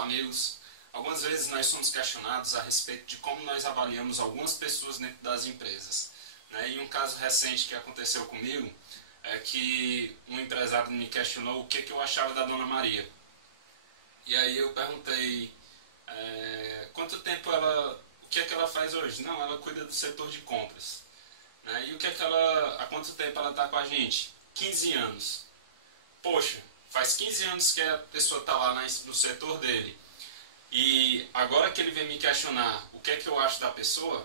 Olá, amigos. Algumas vezes nós somos questionados a respeito de como nós avaliamos algumas pessoas dentro das empresas. E um caso recente que aconteceu comigo é que um empresário me questionou o que eu achava da Dona Maria. E aí eu perguntei quanto tempo o que é que ela faz hoje? Não, ela cuida do setor de compras. E há quanto tempo ela está com a gente? 15 anos. Poxa, faz 15 anos que a pessoa está lá no setor dele. E agora que ele vem me questionar o que é que eu acho da pessoa,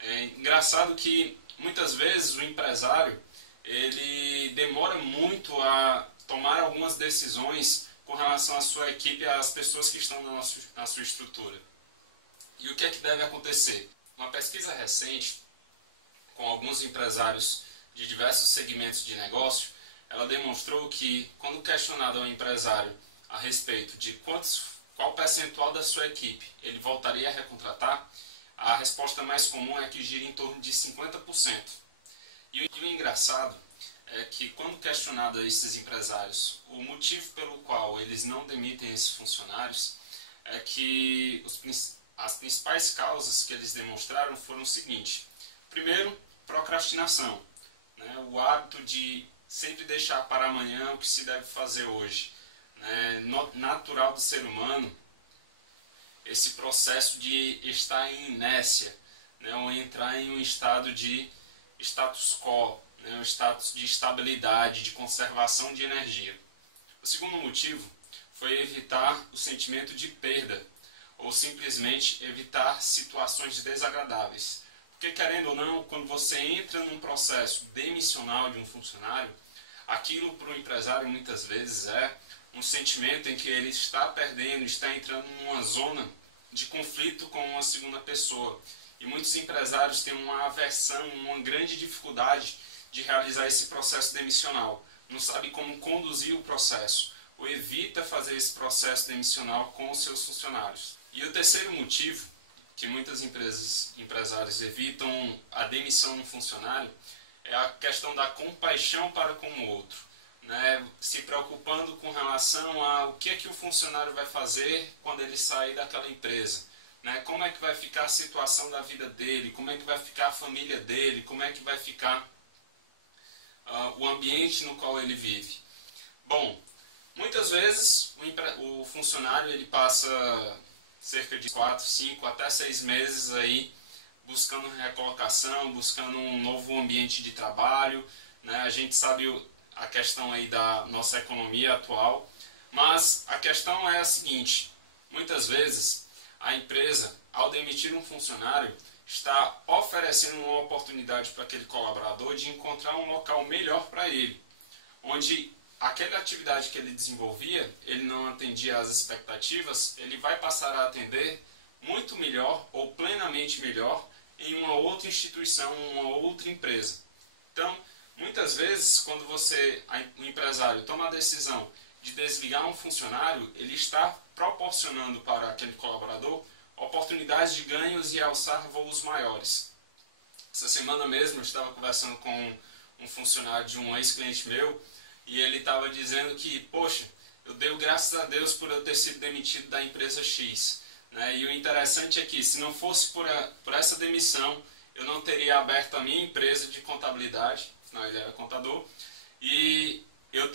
é engraçado que muitas vezes o empresário ele demora muito a tomar algumas decisões com relação à sua equipe e às pessoas que estão na sua estrutura. E o que é que deve acontecer? Uma pesquisa recente com alguns empresários de diversos segmentos de negócio, ela demonstrou que, quando questionado ao empresário a respeito de qual percentual da sua equipe ele voltaria a recontratar, a resposta mais comum é que gira em torno de 50%. E o engraçado é que, quando questionado a esses empresários o motivo pelo qual eles não demitem esses funcionários, é que as principais causas que eles demonstraram foram o seguinte: primeiro, procrastinação, o hábito de sempre deixar para amanhã o que se deve fazer hoje. Natural do ser humano esse processo de estar em inércia, ou entrar em um estado de status quo, um status de estabilidade, de conservação de energia. O segundo motivo foi evitar o sentimento de perda, ou simplesmente evitar situações desagradáveis. Porque, querendo ou não, quando você entra num processo demissional de um funcionário, aquilo para o empresário muitas vezes é um sentimento em que ele está perdendo, está entrando numa zona de conflito com uma segunda pessoa. E muitos empresários têm uma aversão, uma grande dificuldade de realizar esse processo demissional. Não sabe como conduzir o processo, ou evita fazer esse processo demissional com os seus funcionários. E o terceiro motivo que muitas empresários evitam a demissão de um funcionário é a questão da compaixão para com o outro, se preocupando com relação a o que é que o funcionário vai fazer quando ele sair daquela empresa, como é que vai ficar a situação da vida dele, como é que vai ficar a família dele, como é que vai ficar o ambiente no qual ele vive. Bom, muitas vezes o funcionário ele passa cerca de 4, 5 até 6 meses aí buscando recolocação, buscando um novo ambiente de trabalho. A gente sabe a questão aí da nossa economia atual, mas a questão é a seguinte: muitas vezes a empresa, ao demitir um funcionário, está oferecendo uma oportunidade para aquele colaborador de encontrar um local melhor para ele, onde aquela atividade que ele desenvolvia, ele não atendia às expectativas, ele vai passar a atender muito melhor ou plenamente melhor em uma outra instituição, uma outra empresa. Então, muitas vezes, quando o empresário toma a decisão de desligar um funcionário, ele está proporcionando para aquele colaborador oportunidades de ganhos e alçar voos maiores. Essa semana mesmo eu estava conversando com um funcionário de um ex-cliente meu, e ele estava dizendo que, poxa, eu dei graças a Deus por eu ter sido demitido da empresa X. E o interessante é que, se não fosse por essa demissão, eu não teria aberto a minha empresa de contabilidade, afinal ele era contador, e eu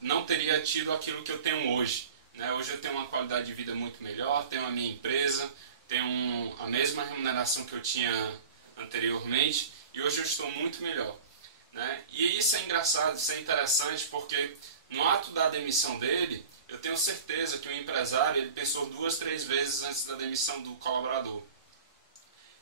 não teria tido aquilo que eu tenho hoje. Hoje eu tenho uma qualidade de vida muito melhor, tenho a minha empresa, tenho a mesma remuneração que eu tinha anteriormente, e hoje eu estou muito melhor. E isso é engraçado, isso é interessante, porque no ato da demissão dele, eu tenho certeza que o empresário ele pensou 2, 3 vezes antes da demissão do colaborador.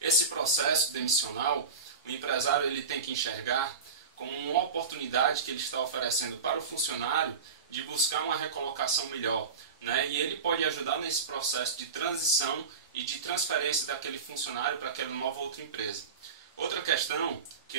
Esse processo demissional, o empresário ele tem que enxergar como uma oportunidade que ele está oferecendo para o funcionário de buscar uma recolocação melhor. E ele pode ajudar nesse processo de transição e de transferência daquele funcionário para aquela nova outra empresa. Outra questão que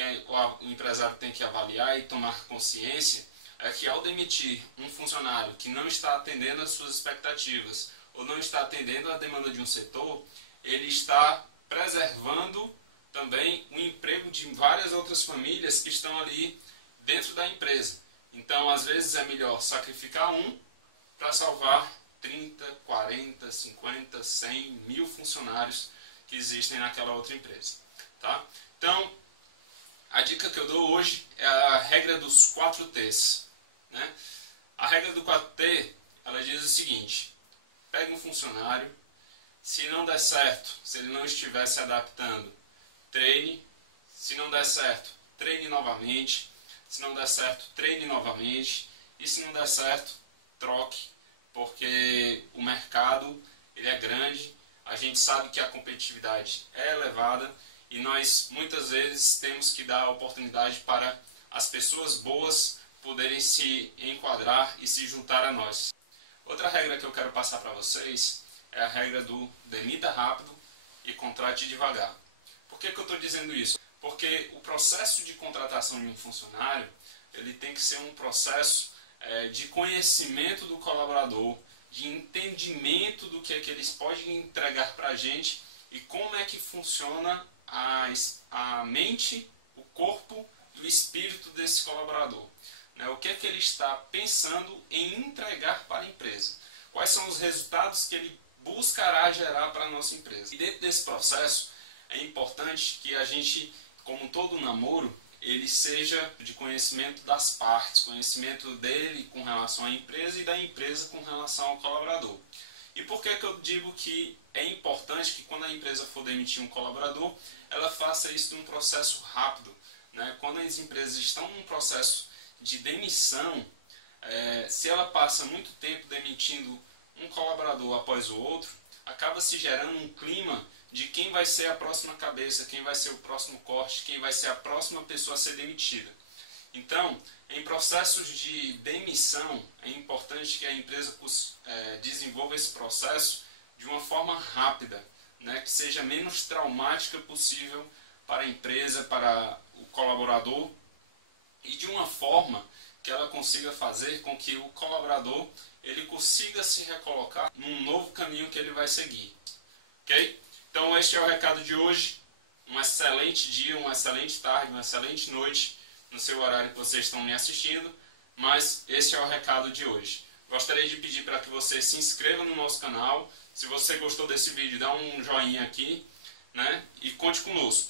o empresário tem que avaliar e tomar consciência é que, ao demitir um funcionário que não está atendendo às suas expectativas ou não está atendendo à demanda de um setor, ele está preservando também o emprego de várias outras famílias que estão ali dentro da empresa. Então, às vezes é melhor sacrificar um para salvar 30, 40. 40, 50, 100, 1000 funcionários que existem naquela outra empresa. Tá? Então, a dica que eu dou hoje é a regra dos 4 T's. Né? A regra do 4T, ela diz o seguinte: pega um funcionário, se não der certo, se ele não estiver se adaptando, treine. Se não der certo, treine novamente. Se não der certo, treine novamente. E se não der certo, troque, porque o mercado ele é grande, a gente sabe que a competitividade é elevada e nós muitas vezes temos que dar oportunidade para as pessoas boas poderem se enquadrar e se juntar a nós. Outra regra que eu quero passar para vocês é a regra do demita rápido e contrate devagar. Por que eu estou dizendo isso? Porque o processo de contratação de um funcionário ele tem que ser um processo de conhecimento do colaborador, de entendimento do que é que eles podem entregar para a gente e como é que funciona a mente, o corpo e o espírito desse colaborador. Né? O que é que ele está pensando em entregar para a empresa. Quais são os resultados que ele buscará gerar para a nossa empresa. E dentro desse processo é importante que a gente, como todo namoro, ele seja de conhecimento das partes, conhecimento dele com relação à empresa e da empresa com relação ao colaborador. E por que eu digo que é importante que quando a empresa for demitir um colaborador, ela faça isso num processo rápido. Né? Quando as empresas estão num processo de demissão, se ela passa muito tempo demitindo um colaborador após o outro, acaba se gerando um clima de quem vai ser a próxima cabeça, quem vai ser o próximo corte, quem vai ser a próxima pessoa a ser demitida. Então, em processos de demissão, é importante que a empresa desenvolva esse processo de uma forma rápida, né, que seja menos traumática possível para a empresa, para o colaborador, e de uma forma que ela consiga fazer com que o colaborador ele consiga se recolocar num novo caminho que ele vai seguir. Ok? Então este é o recado de hoje. Um excelente dia, uma excelente tarde, uma excelente noite no seu horário que vocês estão me assistindo, mas este é o recado de hoje. Gostaria de pedir para que você se inscreva no nosso canal. Se você gostou desse vídeo, dá um joinha aqui, né? E conte conosco.